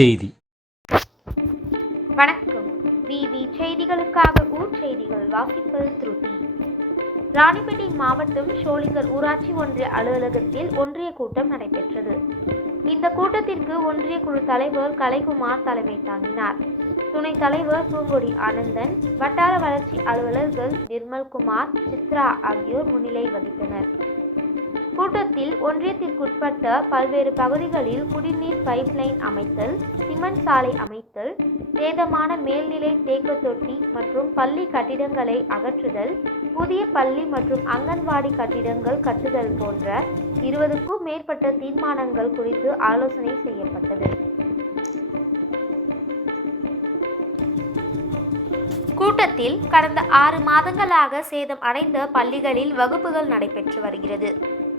செய்தி. வணக்கம். விவி செய்திகளுக்காக ஊர் செய்திகள் வாசிப்பது திருதி. ராணிப்பேட்டை மாவட்டம் ஷோலிங்கர் ஊராட்சி ஒன்றிய அலுவலகத்தில் ஒன்றிய கூட்டம் நடைபெற்றது. இந்த கூட்டத்திற்கு ஒன்றிய குழு தலைவர் கலைக்குமார் தலைமை தாங்கினார். துணைத் தலைவர் பூங்கொடி ஆனந்தன் வட்டார வளர்ச்சி அலுவலர்கள் நிர்மல்குமார் சித்ரா ஆகியோர் முன்னிலை வகித்தனர். கூட்டத்தில் ஒன்றியத்திற்குட்பட்ட பல்வேறு பகுதிகளில் குடிநீர் பைப்லைன் அமைத்தல் சிமெண்ட் சாலை அமைத்தல் சேதமான மேல்நிலை தேக்க தொட்டி மற்றும் பள்ளி கட்டிடங்களை அகற்றுதல் புதிய பள்ளி மற்றும் அங்கன்வாடி கட்டிடங்கள் கட்டுதல் போன்ற இருபதுக்கும் மேற்பட்ட தீர்மானங்கள் குறித்து ஆலோசனை செய்யப்பட்டது. கூட்டத்தில் கடந்த ஆறு மாதங்களாக சேதம் அடைந்த பள்ளிகளில் வகுப்புகள் நடைபெற்று வருகிறது.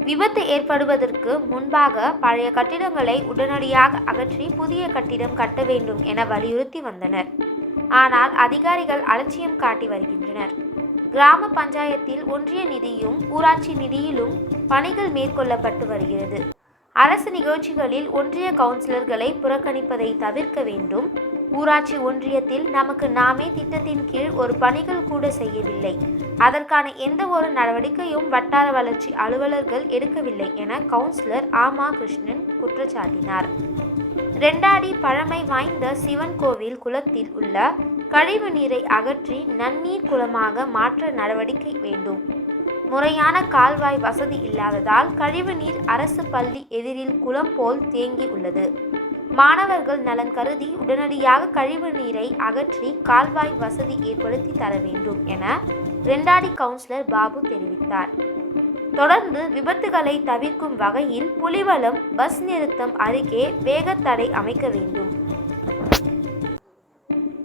விபத்து ஏற்படுவதற்கு முன்பாக பழைய கட்டிடங்களை உடனடியாக அகற்றி புதிய கட்டிடம் கட்ட வேண்டும் என வலியுறுத்தி வந்தனர். ஆனால் அதிகாரிகள் அலட்சியம் காட்டி வருகின்றனர். கிராம பஞ்சாயத்தில் ஒன்றிய நிதியும் ஊராட்சி நிதியிலும் பணிகள் மேற்கொள்ளப்பட்டு வருகிறது. அரசு நிகழ்ச்சிகளில் ஒன்றிய கவுன்சிலர்களை புறக்கணிப்பதை தவிர்க்க வேண்டும். ஊராட்சி ஒன்றியத்தில் நமக்கு நாமே திட்டத்தின் கீழ் ஒரு பணிகள் கூட செய்யவில்லை. அதற்கான எந்த ஒரு நடவடிக்கையும் வட்டார வளர்ச்சி அலுவலர்கள் எடுக்கவில்லை என கவுன்சிலர் ஆமா கிருஷ்ணன் குற்றச்சாட்டினார். ரெண்டாடி பழமை வாய்ந்த சிவன் கோவில் குளத்தில் உள்ள கழிவு நீரை அகற்றி நன்னீர் குளமாக மாற்ற நடவடிக்கை வேண்டும். முறையான கால்வாய் வசதி இல்லாததால் கழிவு நீர் அரசு பள்ளி எதிரில் குளம் போல் தேங்கி உள்ளது. மாணவர்கள் நலன் கருதி உடனடியாக கழிவு நீரை அகற்றி கால்வாய் வசதி ஏற்படுத்தி தர வேண்டும் என ரெண்டாடி கவுன்சிலர் பாபு தெரிவித்தார். தொடர்ந்து விபத்துகளை தவிர்க்கும் வகையில் புலிவலம் பஸ் நிறுத்தம் அருகே வேகத்தடை அமைக்க வேண்டும்.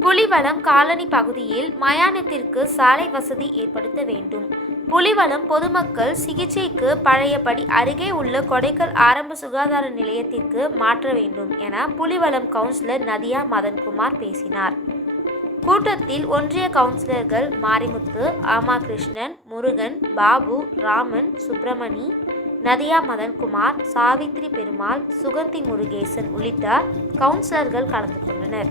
புலிவலம் காலனி பகுதியில் மயானத்திற்கு சாலை வசதி ஏற்படுத்த வேண்டும். புலிவலம் பொதுமக்கள் சிகிச்சைக்கு பழையபடி அருகே உள்ள கொடைக்கல் ஆரம்ப சுகாதார நிலையத்திற்கு மாற்ற வேண்டும் என புலிவலம் கவுன்சிலர் நதியா மதன்குமார் பேசினார். கூட்டத்தில் ஒன்றிய கவுன்சிலர்கள் மாரிமுத்து ஆமா கிருஷ்ணன் முருகன் பாபு ராமன் சுப்பிரமணி நதியா மதன்குமார் சாவித்ரி பெருமாள் சுகந்தி முருகேசன் உள்ளிட்ட கவுன்சிலர்கள் கலந்து கொண்டனர்.